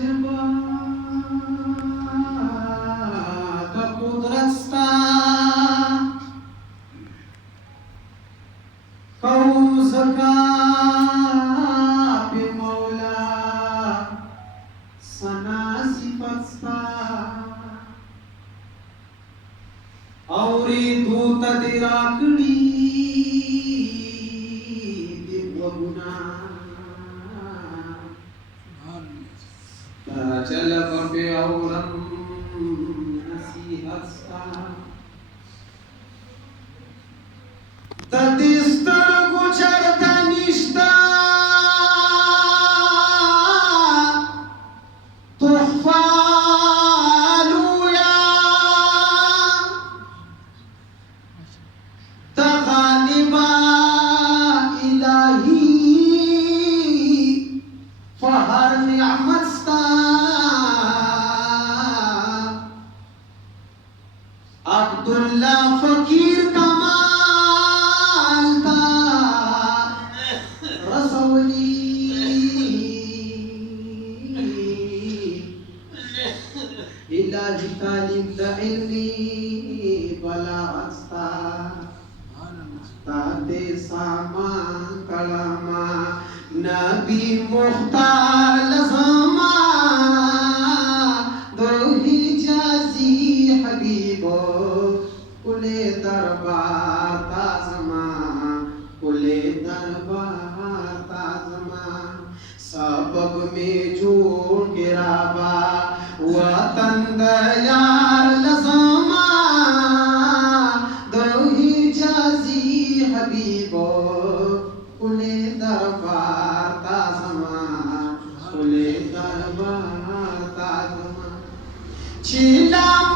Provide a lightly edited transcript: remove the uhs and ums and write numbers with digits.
अजबा the कुदरत स्ता कौन सका पे मौला सना सिफत स्ता औरी दूत दिराकड़ी दिव्वगुना चल बपे औरम नसीहत सा तदिस्तर गुजर तनिष्ता तुहफा लूया तगालिबा इलाही फहर निअमत स्ता अब्दुल्ला फकीर कमाल ता रसौली इलाही तालीम ता इल्मी बलागत स्ता ताते सामा कलामा नबी मुख्तार लज़मा दोही जाजी हबीबो कुले दरबार ताज़मा कुले दरबार ताज़मा सबब में जोड़ गिराबा वतन दयार लज़मा दोही जाजी हबीबो कुले दरबार ताज़मा कुले दरबार ताज़मा चिला